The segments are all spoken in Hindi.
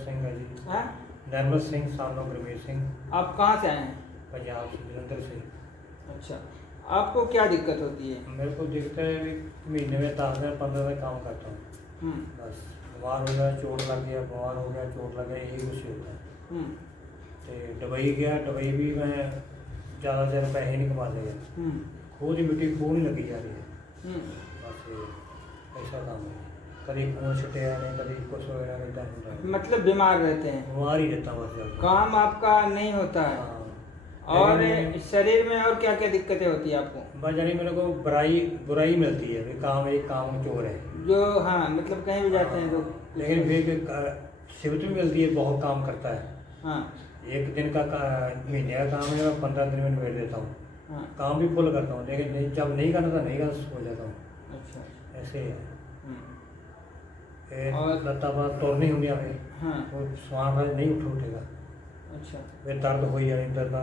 सिंह है जी। हाँ, निर्मल सिंह सानो गुरमीत सिंह, आप कहाँ से आए हैं? पंजाब से, जलंधर से। अच्छा, आपको क्या दिक्कत होती है? मेरे को दिखता है भी महीने में 10 दिन 15 दिन काम करता हूँ, हम्म, बस बीमार हो गया, चोट लग गया, बीमार हो गया, चोट लग गया, यही कुछ होता है। हम्म, तो दुबई गया, दुबई भी मैं ज़्यादा देर पैसे नहीं कमा लिया, हम्म, खूह की मिट्टी खूह नहीं लगी जा रही है, हम्म। बस ऐसा काम है। कभी खूह छुटे नहीं, कभी कुछ हो गया, नहीं टाइम मतलब बीमार रहते हैं, बीमार ही रहता हूँ बस ज़्यादा। काम आपका नहीं होता है। हाँ, और लेकिन शरीर में और क्या क्या दिक्कतें होती है आपको? बस यानी मेरे को बुराई मिलती है, भी काम एक काम चोर है। जो हाँ, मतलब कहीं भी जाते हैं तो लेकिन फिर शिफ्ट भी मिलती है, बहुत काम करता है। हाँ, एक दिन का महीने का काम है, मैं 15 दिन में निबेड़ देता हूँ, हाँ, काम भी फुल करता हूँ, लेकिन जब नहीं करना था नहीं कर हो जाता हूँ, अच्छा, ऐसे है। हम्म, और लत्ता बात तोड़नी होगी हमें, हाँ, वो स्वान है नहीं उठेगा, अच्छा, फिर दर्द हो जाए, दर्द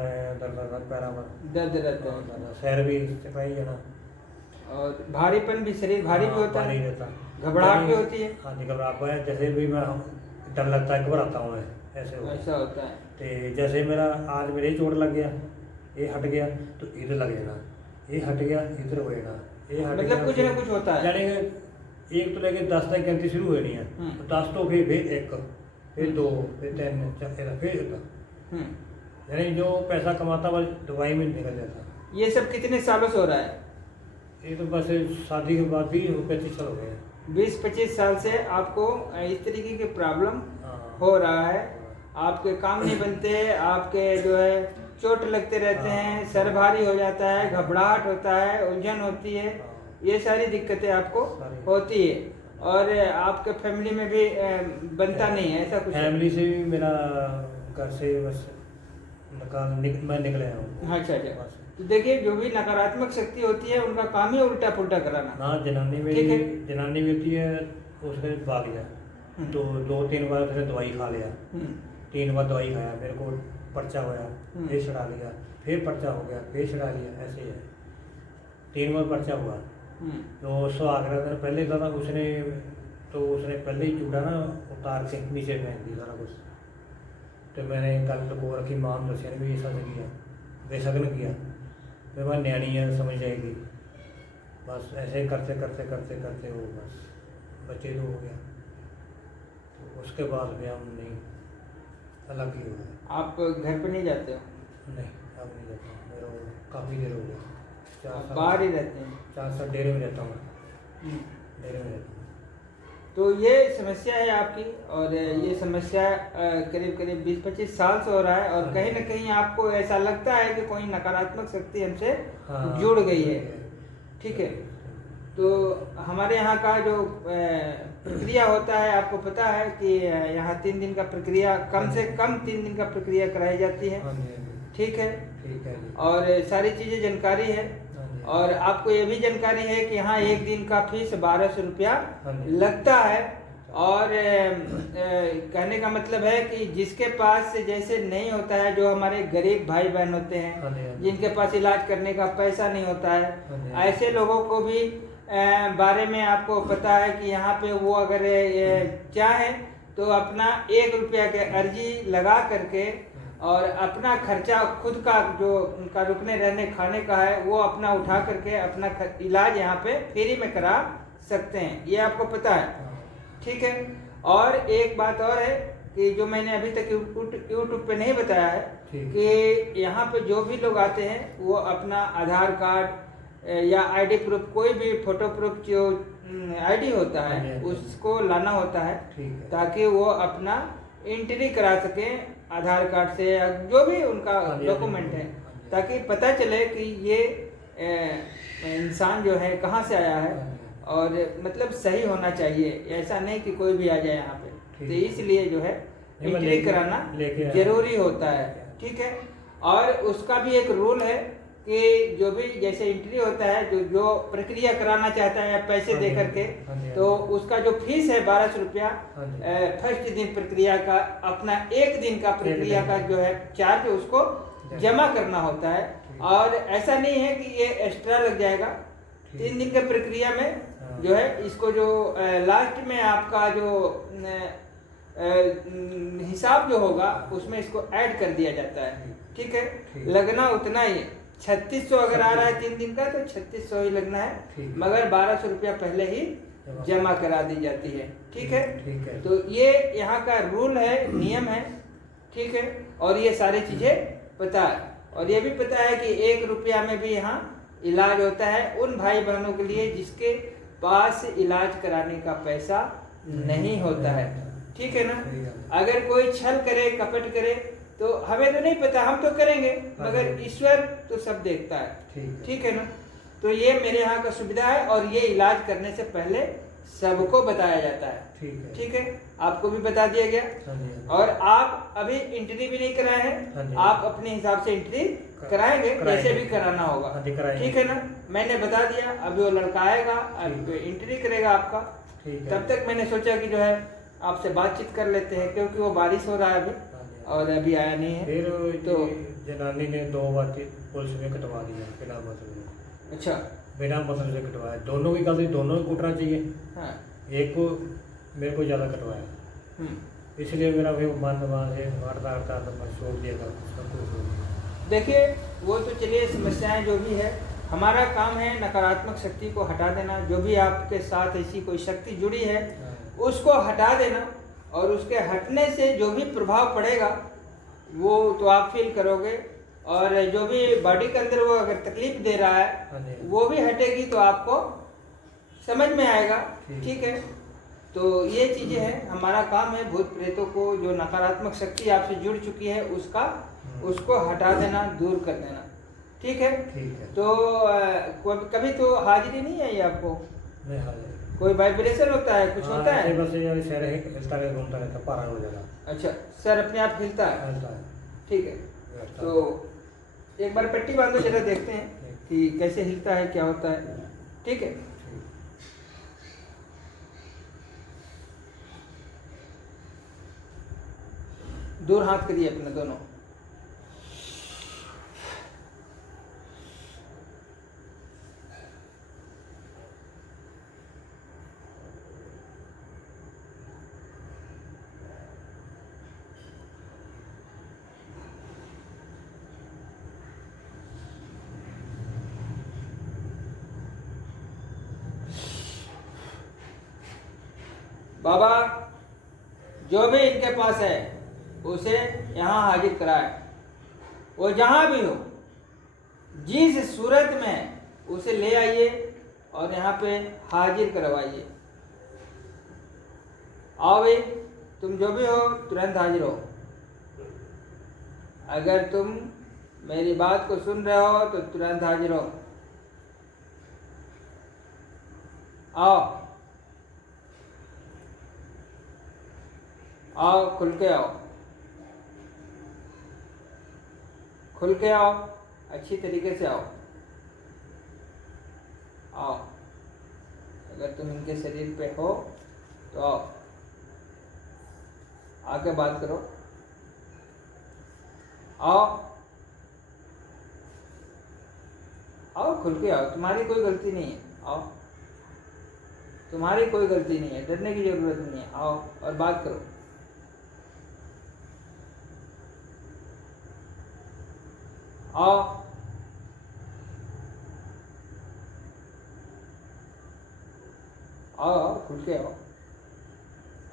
पैरा पर, दर्द रहता है सैर भी चकाई है ना, और भारीपन भी, शरीर भारी भी होता भारी है, रहता, घबराहट भी होती है। हाँ जी घबराहट है, जैसे भी मैं डर लगता है, घबराता हूँ मैं, ऐसे होता है। ऐसा होता है। तो जैसे मेरा आज मेरे ही चोट लग गया, ये हट गया तो इधर लग जाना, ये हट गया इधर हो जाना, ये हट मतलब गया कुछ ना कुछ होता है। यानी एक तो लेके 10 तक गिनती शुरू हो रही है, 10 तो फिर एक, फिर 2, फिर 3, फिर एक, यानी जो पैसा कमाता वह दवाई में निकल जाता। ये सब कितने सालों से हो रहा है? ये तो बस शादी के बाद भी 25 साल हो गए। 20-25 साल से आपको इस तरीके की प्रॉब्लम हाँ। हो रहा है। आपके काम नहीं बनते, आपके जो है चोट लगते रहते हैं, सर भारी हो जाता है, घबराहट होता है, उलझन होती है, ये सारी दिक्कतें आपको होती है। और आपके फैमिली में भी बनता नहीं है ऐसा कुछ? फैमिली से भी मेरा घर से बस मैं निकल आया हूँ। अच्छा अच्छा, तो देखिए जो भी नकारात्मक शक्ति होती है उनका काम ही उल्टा पुल्टा कराना। हाँ, जनानी में ठीक है। जनानी भी होती है, उसने भाग लिया तो 2-3 बार उसने दवाई खा लिया, 3 बार दवाई खाया, मेरे को पर्चा होया, फिर छड़ा लिया, फिर पर्चा हो गया, फिर छड़ा लिया, ऐसे ही है। 3 बार पर्चा हुआ। तो सुहागरा दिन पहले था ना, उसने पहले ही चूड़ा ना उतार के नीचे फेंक दी सारा कुछ। तो मैंने कल को रखी मां दसिया ने भी ऐसा किया, बेसगन किया, फिर मैं न्याणी है समझ जाएगी, बस ऐसे करते करते करते करते वो बस बच्चे तो हो गया। तो उसके बाद भी हम नहीं, अलग ही हो गए। आप घर पे नहीं जाते हो? नहीं, अब नहीं जाता, मेरा काफ़ी देर हो गया, 4 साल बाहर ही रहते हैं? 4 साल डेरे में रहता हूँ मैं, डेरे में रहता हूँ। तो ये समस्या है आपकी, और ये समस्या करीब करीब 20-25 साल से हो रहा है, और कहीं ना कहीं आपको ऐसा लगता है कि कोई नकारात्मक शक्ति हमसे जुड़ गई है। ठीक है, तो हमारे यहाँ का जो प्रक्रिया होता है, आपको पता है कि यहाँ 3 दिन का प्रक्रिया, कम से कम 3 दिन का प्रक्रिया कराई जाती है। ठीक है, ठीक है जी। और सारी चीज़ें जानकारी है, और आपको ये भी जानकारी है कि यहाँ 1 दिन का फीस 1200 रुपया लगता है। और कहने का मतलब है कि जिसके पास जैसे नहीं होता है, जो हमारे गरीब भाई बहन होते हैं, जिनके पास इलाज करने का पैसा नहीं होता है, ऐसे लोगों को भी बारे में आपको पता है कि यहाँ पे वो अगर चाहे तो अपना 1 रुपया के अर्जी लगा करके और अपना खर्चा खुद का जो उनका रुकने रहने खाने का है वो अपना उठा करके अपना इलाज यहाँ पे फ्री में करा सकते हैं, ये आपको पता है। ठीक है, और एक बात और है कि जो मैंने अभी तक यूट्यूब पे नहीं बताया है कि यहाँ पे जो भी लोग आते हैं वो अपना आधार कार्ड या आईडी प्रूफ, कोई भी फोटो प्रूफ जो आईडी होता है उसको लाना होता है, ताकि वो अपना एंट्री करा सके आधार कार्ड से या जो भी उनका डॉक्यूमेंट है, ताकि पता चले कि ये इंसान जो है कहाँ से आया है, और मतलब सही होना चाहिए, ऐसा नहीं कि कोई भी आ जाए यहाँ पे। तो इसलिए जो है एंट्री कराना जरूरी होता है। ठीक है, और उसका भी एक रूल है कि जो भी जैसे एंट्री होता है, जो प्रक्रिया कराना चाहता है पैसे दे करके, तो उसका जो फीस है 1200 रुपया फर्स्ट दिन प्रक्रिया का, अपना 1 दिन का प्रक्रिया का जो है चार्ज उसको जमा करना होता है। और ऐसा नहीं है कि ये एक्स्ट्रा लग जाएगा। 3 दिन के प्रक्रिया में जो है इसको जो लास्ट में आपका जो हिसाब जो होगा उसमें इसको ऐड कर दिया जाता है। ठीक है, लगना उतना ही 3600 अगर आ रहा है 3 दिन का तो 3600 ही लगना है, मगर 1200 रुपया पहले ही जमा करा दी जाती है। ठीक है, तो ये यहाँ का रूल है, नियम है। ठीक है, और ये सारी चीजें पता है, और ये भी पता है कि 1 रुपया में भी यहाँ इलाज होता है उन भाई बहनों के लिए जिसके पास इलाज कराने का पैसा नहीं होता है। ठीक है ना, अगर कोई छल करे, कपट करे तो हमें तो नहीं पता, हम तो करेंगे, मगर ईश्वर तो सब देखता है। ठीक है ना, तो ये मेरे यहाँ का सुविधा है, और ये इलाज करने से पहले सबको बताया जाता है। ठीक है, आपको भी बता दिया गया, और आप अभी एंट्री भी नहीं कराए हैं, आप अपने हिसाब से एंट्री कराएंगे, कैसे भी कराना होगा। ठीक है ना, मैंने बता दिया, अभी वो लड़का आएगा, एंट्री करेगा आपका। तब तक मैंने सोचा कि जो है आपसे बातचीत कर लेते हैं, क्योंकि वो बारिश हो रहा है अभी और अभी आया नहीं है। फिर तो जनानी ने 2 बार पुलिस में कटवा दिया बिना मतलब। अच्छा, बिना मतलब से कटवाया, दोनों की गलती, दोनों को कूटना चाहिए। हाँ। एक को मेरे को ज़्यादा कटवाया, इसलिए मेरा भी मन से हटता हटता तो मैं छोड़ दिया था, सब कुछ छोड़ दिया। देखिए, वो तो चलिए समस्याएं जो भी है, हमारा काम है नकारात्मक शक्ति को हटा देना। जो भी आपके साथ ऐसी कोई शक्ति जुड़ी है उसको हटा देना, और उसके हटने से जो भी प्रभाव पड़ेगा वो तो आप फील करोगे, और जो भी बॉडी के अंदर वो अगर तकलीफ दे रहा है वो भी हटेगी, तो आपको समझ में आएगा। ठीक है, तो ये चीजें हैं, हमारा काम है भूत प्रेतों को, जो नकारात्मक शक्ति आपसे जुड़ चुकी है उसको हटा देना, दूर कर देना। ठीक है, तो कभी तो हाजिरी नहीं आई आपको? नहीं हाजिर। कोई वाइब्रेशन होता है, कुछ होता है? बस ये सर हिलता है, घूमता रहता, पारा हो जाएगा। अच्छा, सर अपने आप हिलता है? ठीक है, तो एक बार पट्टी बांधो, जरा देखते हैं कि कैसे हिलता है, क्या होता है। ठीक है, दूर हाथ करिए अपने दोनों। बाबा जो भी इनके पास है उसे यहाँ हाजिर कराए, वो जहाँ भी हो, जिस सूरत में उसे ले आइए और यहाँ पे हाजिर करवाइए। आओ भाई, तुम जो भी हो तुरंत हाजिर हो। अगर तुम मेरी बात को सुन रहे हो तो तुरंत हाजिर हो। आओ आओ, खुल के आओ, खुल के आओ, अच्छी तरीके से आओ। आओ, अगर तुम इनके शरीर पे हो तो आओ, आके बात करो। आओ आओ, खुल के आओ, तुम्हारी कोई गलती नहीं है। आओ, तुम्हारी कोई गलती नहीं है, डरने की जरूरत नहीं है। आओ और बात करो। आओ, आओ, खुल के आओ,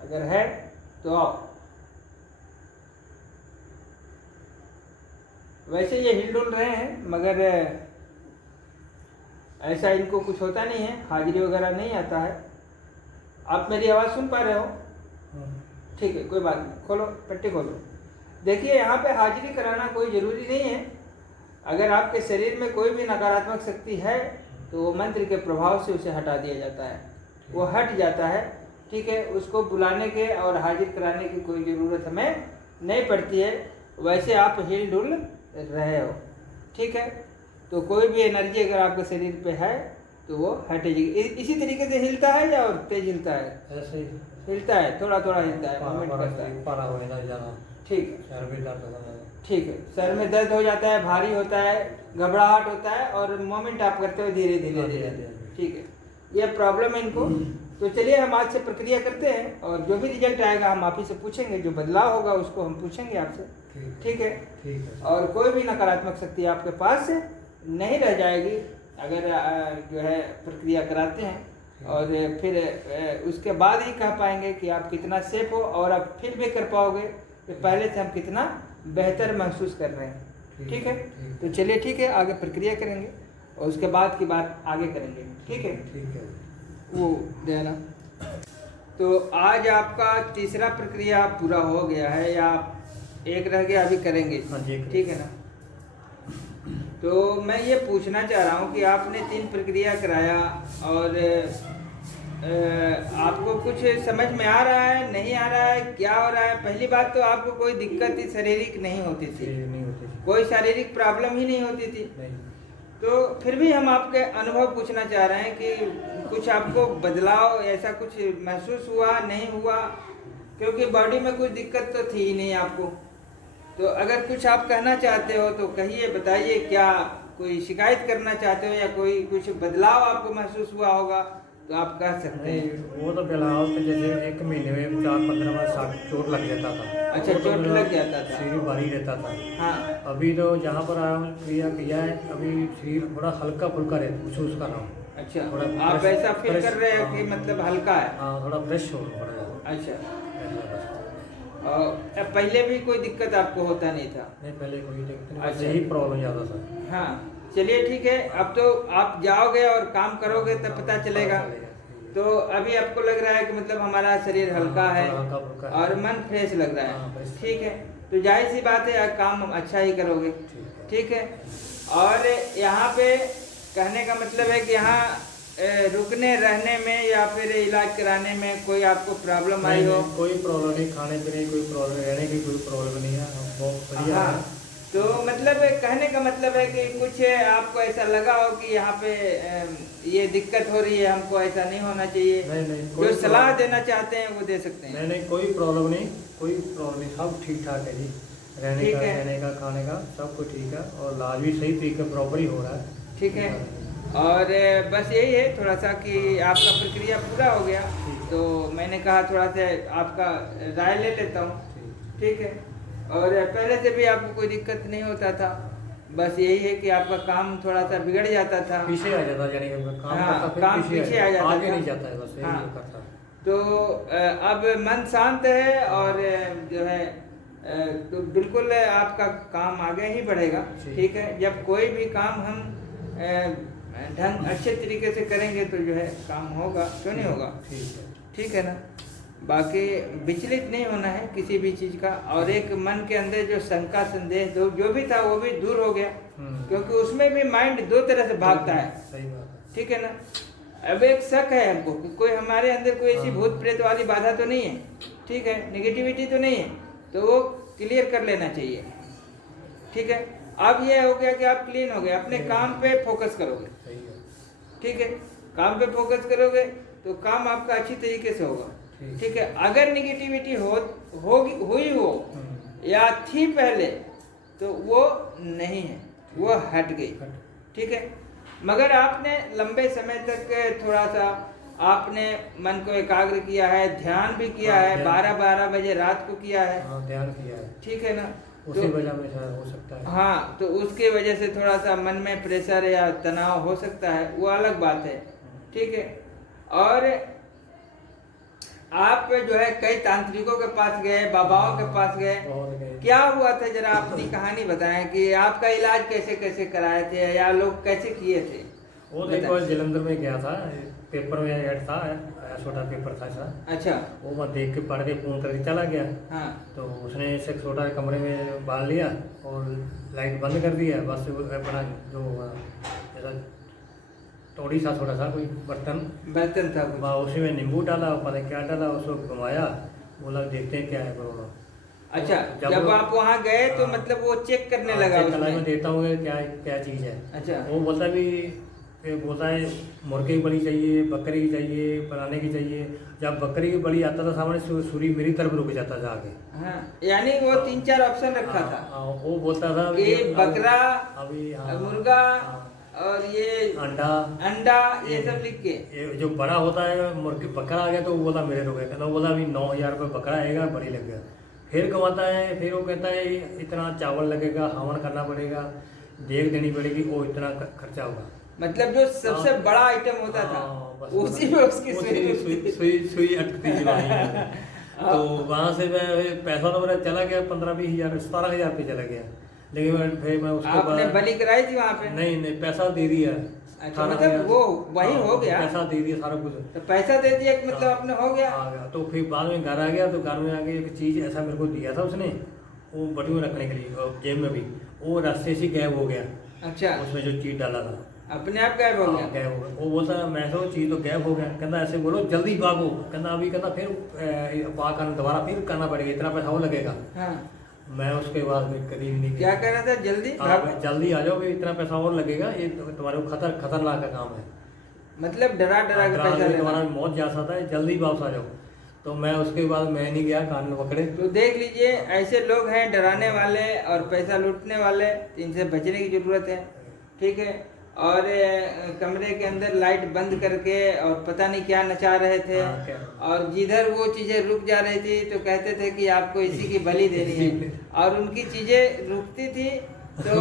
अगर है तो आओ। वैसे ये हिलडुल रहे हैं, मगर ऐसा इनको कुछ होता नहीं है, हाजिरी वगैरह नहीं आता है। आप मेरी आवाज़ सुन पा रहे हो? ठीक है, कोई बात नहीं, खोलो पट्टी खोलो। देखिए, यहाँ पे हाजिरी कराना कोई ज़रूरी नहीं है। अगर आपके शरीर में कोई भी नकारात्मक शक्ति है तो वो मंत्र के प्रभाव से उसे हटा दिया जाता है, वो हट जाता है। ठीक है, उसको बुलाने के और हाजिर कराने की कोई ज़रूरत हमें नहीं पड़ती है। वैसे आप हिल डुल रहे हो। ठीक है, तो कोई भी एनर्जी अगर आपके शरीर पे है तो वो हटेगी। इसी तरीके से हिलता है या और तेज हिलता है? ऐसे ही हिलता है, थोड़ा थोड़ा हिलता है, मूवमेंट करता है। पारा हो जाना। ठीक है, सर भी दर्द होता है। ठीक है, सर में दर्द हो जाता है, भारी होता है, घबराहट होता है, और मूवमेंट आप करते हो धीरे धीरे धीरे। ठीक है, ये प्रॉब्लम है इनको, तो चलिए हम आज से प्रक्रिया करते हैं और जो भी रिजल्ट आएगा हम आप ही से पूछेंगे, जो बदलाव होगा उसको हम पूछेंगे आपसे। ठीक है। और कोई भी नकारात्मक शक्ति आपके पास नहीं रह जाएगी अगर जो है प्रक्रिया कराते हैं, और फिर उसके बाद ही कह पाएंगे कि आप कितना सेफ हो, और आप फिर भी कर पाओगे कि पहले से हम कितना बेहतर महसूस कर रहे हैं। ठीक है। तो चलिए ठीक है, आगे प्रक्रिया करेंगे और उसके बाद की बात आगे करेंगे। ठीक है। वो देना। तो आज आपका तीसरा प्रक्रिया पूरा हो गया है या एक रह गया, अभी करेंगे? ठीक है ना। तो मैं ये पूछना चाह रहा हूँ कि आपने 3 प्रक्रिया कराया और आपको कुछ समझ में आ रहा है, नहीं आ रहा है, क्या हो रहा है? पहली बात तो आपको कोई दिक्कत ही शारीरिक नहीं होती थी, कोई शारीरिक प्रॉब्लम ही नहीं होती थी। तो फिर भी हम आपके अनुभव पूछना चाह रहे हैं कि कुछ आपको बदलाव ऐसा कुछ महसूस हुआ, नहीं हुआ? क्योंकि बॉडी में कुछ दिक्कत तो थी ही नहीं आपको। तो अगर कुछ आप कहना चाहते हो तो कहिए, बताइए। क्या कोई शिकायत करना चाहते हो या कोई कुछ बदलाव आपको महसूस हुआ होगा तो आप कह सकते हैं। वो तो बदलाव तो जैसे 1 महीने में 4-15 बार चोट लग जाता था। अच्छा, चोट लग जाता था, शरीर भारी रहता था। हाँ। अभी अभी तो जहाँ पर आया हूँ किया है, अभी शरीर थोड़ा हल्का फुल्का महसूस कर रहा हूँ। अच्छा, आप ऐसा फील कर रहे हैं कि मतलब हल्का है? हाँ, थोड़ा फ्रेश हो रहा है। अच्छा। और पहले भी कोई दिक्कत आपको होता नहीं था? नहीं, पहले कोई दिक्कत नहीं। अच्छा, यही प्रॉब्लम ज़्यादा था। हाँ, चलिए ठीक है। अब तो आप जाओगे और काम करोगे तब पता चलेगा। तो अभी आपको लग रहा है कि मतलब हमारा शरीर हल्का है और मन फ्रेश लग रहा है। ठीक है। तो जाहिर सी बात है काम अच्छा ही करोगे। ठीक है। और यहाँ पे कहने का मतलब है कि यहाँ रुकने रहने में या फिर इलाज कराने में कोई आपको प्रॉब्लम आई हो? कोई प्रॉब्लम नहीं, खाने पीने की कोई प्रॉब्लम, रहने की कोई प्रॉब्लम नहीं है, बहुत बढ़िया है। तो मतलब कहने का मतलब है कि कुछ आपको ऐसा लगा हो कि यहाँ पे ये दिक्कत हो रही है, हमको ऐसा नहीं होना चाहिए? नहीं, जो सलाह देना चाहते हैं वो दे सकते हैं। नहीं, कोई प्रॉब्लम नहीं, सब ठीक ठाक है जी। रहने का, खाने का सब कुछ ठीक है, और इलाज भी सही तरीके प्रॉपर ही हो रहा है। ठीक है। और बस यही है थोड़ा सा कि आपका प्रक्रिया पूरा हो गया, तो मैंने कहा थोड़ा सा आपका राय ले लेता हूँ। ठीक है। और पहले से भी आपको कोई दिक्कत नहीं होता था, बस यही है कि आपका काम थोड़ा सा बिगड़ जाता था, पीछे आ जाता, यानी काम पीछे आ जाता आगे नहीं जाता है, बस यही करता। तो अब मन शांत है और जो है तो बिल्कुल आपका काम आगे ही बढ़ेगा। ठीक है। जब कोई भी काम हम ढंग अच्छे तरीके से करेंगे तो जो है काम होगा, क्यों नहीं होगा? ठीक है ना। बाकी विचलित नहीं होना है किसी भी चीज़ का, और एक मन के अंदर जो शंका संदेह जो भी था वो भी दूर हो गया, क्योंकि उसमें भी माइंड 2 तरह से भागता है। सही बात है। ठीक है ना। अब एक शक है हमको कि कोई हमारे अंदर कोई ऐसी भूत प्रेत वाली बाधा तो नहीं है, ठीक है, नेगेटिविटी तो नहीं है, तो वो क्लियर कर लेना चाहिए। ठीक है। अब ये हो गया कि आप क्लीन हो गए, अपने काम पे फोकस करोगे। ठीक है। काम पे फोकस करोगे तो काम आपका अच्छी तरीके से होगा। ठीक है। अगर निगेटिविटी हुई हो या थी पहले तो वो नहीं है, वो हट गई। ठीक है। मगर आपने लंबे समय तक थोड़ा सा आपने मन को एकाग्र किया है, ध्यान भी किया है, 12-12 बजे रात को किया है। ध्यान किया है। ठीक है ना। उसी वजह में हो सकता है। हाँ, तो उसके वजह से थोड़ा सा मन में प्रेशर या तनाव हो सकता है, वो अलग बात है। ठीक है। और आप जो है कई तांत्रिकों के पास गए, बाबाओं के पास गए, क्या हुआ था जरा अपनी कहानी बताएं कि आपका इलाज कैसे कैसे कराए थे या लोग कैसे किए थे? वो देखो, जलंधर में गया था, पेपर में ऐड था, छोटा पेपर था ऐसा। अच्छा। वो मैं देख के पढ़ के फोन करके चला गया। हाँ। तो उसने इसे छोटा कमरे में बांध लिया और लाइट बंद कर दिया, बस अपना जो ऐसा थोड़ी सा छोटा सा कोई बर्तन था, उसी में नींबू डाला, पता क्या डाला, उसको घुमाया, बोला देखते हैं क्या है प्रॉब्लम। अच्छा, जब आप वहाँ गए तो मतलब वो चेक करने लगा? मैं देता हूँ क्या चीज़ है। अच्छा। वो बोलता है मुर्गे की बलि चाहिए, बकरी की चाहिए, बनाने की चाहिए। जब बकरी की बलि आता था सामने, सूरी मेरी तरफ रुक जाता था आगे। हाँ, यानी वो 3-4 ऑप्शन रखा था। वो बोलता था कि बकरा, मुर्गा और ये अंडा अंडा ये सब लिख के। ये जो बड़ा होता है मुर्गी बकरा आ गया तो वो बोला मेरे रुपए कहता, वो बोला अभी 9,000 रुपये बकरा आएगा, बड़ी लग गया। फिर कमाता है, फिर वो कहता है इतना चावल लगेगा, हवन करना पड़ेगा, देख देनी पड़ेगी, वो इतना खर्चा होगा। मतलब जो सबसे बड़ा आइटम होता था उसी में उसकी सुई अटकती थी वहीं। तो वहाँ से मैं पैसा तो मेरा चला गया 15-20 हज़ार 17,000 पे चला गया। लेकिन फिर मैं उसके आपने बलि कराई थी वहाँ पे? नहीं पैसा दे दिया। अच्छा, मतलब वो वही हो गया, पैसा दे दिया सारा कुछ। तो पैसा दे दिया कि मतलब आपने हो गया। तो फिर बाद में घर आ गया, तो घर में आके एक चीज़ ऐसा मेरे को दिया था उसने, वो बटुए में रखने के लिए और जेब में भी, वो रास्ते से गायब हो गया। अच्छा, उसमें जो चीज़ डाला था अपने आप गायब हो गया? गायब हो गया। वो बोलता है मैं तो चीज़ तो गायब हो गया, कहना ऐसे बोलो जल्दी भागो, कहना अभी कहना फिर भाग करना दोबारा फिर करना पड़ेगा, इतना पैसा वो लगेगा। हाँ। मैं उसके बाद में कभी भी नहीं क्या कह रहा था? जल्दी जल्दी आ जाओ, इतना पैसा और लगेगा, ये तुम्हारे को खतरनाक का काम है। मतलब डरा डरा के पैसा लेना, तुम्हारा मौत जा सकता है, जल्दी वापस आ जाओ। तो मैं उसके बाद मैं नहीं गया, कान में पकड़े। तो देख लीजिए, ऐसे लोग हैं डराने वाले और पैसा लूटने वाले, इनसे बचने की जरूरत है। ठीक है। और कमरे के अंदर लाइट बंद करके और पता नहीं क्या नचा रहे थे। और जिधर वो चीजें रुक जा रही थी तो कहते थे कि आपको इसी की बलि देनी है, और उनकी चीजें रुकती थी तो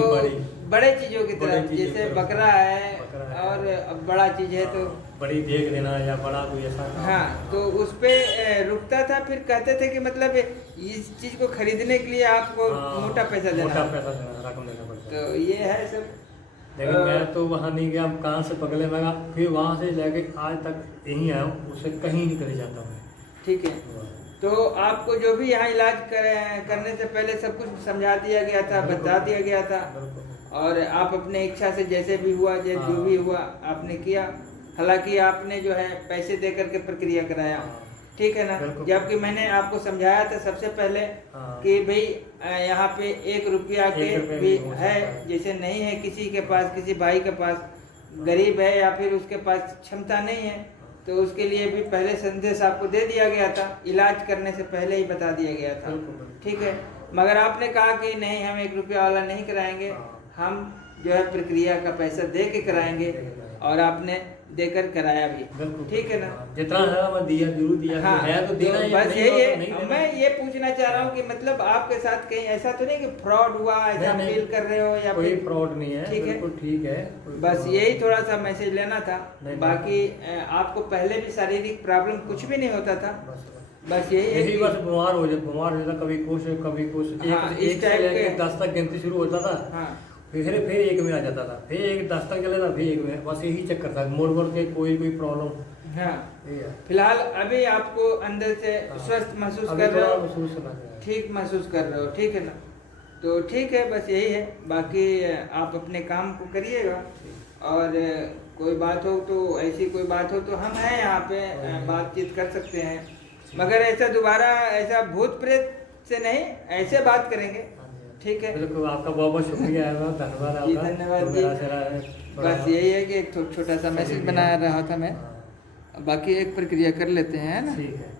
बड़े चीजों की तरफ, जैसे बकरा है और बड़ा चीज है तो बड़ी देख लेना या बड़ा कोई ऐसा। हाँ, तो उस पे रुकता था। फिर कहते थे कि मतलब इस चीज को खरीदने के लिए आपको मोटा पैसा देना, रकम देना पड़ता। तो ये है सब। लेकिन मैं तो वहाँ नहीं गया, कहाँ से पकड़े मैं, फिर वहाँ से लेके आज तक यहीं आया हूँ, उससे कहीं नहीं करे जाता मैं। ठीक है। तो आपको जो भी यहाँ इलाज करने से पहले सब कुछ समझा दिया गया था, बता दिया गया था, और आप अपने इच्छा से जैसे भी हुआ, जो भी हुआ आपने किया। हालांकि आपने जो है पैसे दे करके प्रक्रिया कराया, ठीक है ना। जबकि मैंने आपको समझाया था सबसे पहले कि भाई यहाँ पे 1 रुपया के भी है, जैसे नहीं है किसी के पास, किसी भाई के पास गरीब है या फिर उसके पास क्षमता नहीं है, तो उसके लिए भी पहले संदेश आपको दे दिया गया था, इलाज करने से पहले ही बता दिया गया था। ठीक है। मगर आपने कहा कि नहीं, हम 1 रुपया वाला नहीं कराएंगे, हम जो है प्रक्रिया का पैसा दे के कराएंगे, और आपने देकर कराया भी। ठीक है ना। जितना है मैं दिया, जरूर दिया। हाँ, है तो देना ही, बस यही है। तो मैं ये पूछना चाह रहा हूँ कि मतलब आपके साथ कहीं ऐसा तो नहीं कि फ्रॉड हुआ, ऐसा फील कर रहे हो या कोई फ्रॉड नहीं है। ठीक है, ठीक है। बस यही थोड़ा सा मैसेज लेना था। बाकी आपको पहले भी शारीरिक प्रॉब्लम कुछ भी नहीं होता था, बस यही बस बीमार हो जाता, कभी कुछ कभी कुछ। इस टाइप के 10 तक गिनती शुरू होता था। हाँ। फिर 1 में आ जाता था, फिर 10 तक चले था, फिर 1 में, बस यही चक्कर था। मोड़ के कोई प्रॉब्लम। हाँ। फिलहाल अभी आपको अंदर से स्वस्थ महसूस कर रहे हो, ठीक महसूस कर रहे हो, ठीक है ना। तो ठीक है, बस यही है। बाकी आप अपने काम को करिएगा, और कोई बात हो तो, ऐसी कोई बात हो तो हम हैं यहाँ पे, बातचीत कर सकते हैं। मगर ऐसा दोबारा ऐसा भूत प्रेत से नहीं, ऐसे बात करेंगे। ठीक है। बिल्कुल, आपका बहुत बहुत शुक्रिया है, धन्यवाद आपका। धन्यवाद जी। बस यही है कि एक छोटा सा मैसेज बना रहा था मैं। बाकी एक प्रक्रिया कर लेते हैं, है ना। ठीक है।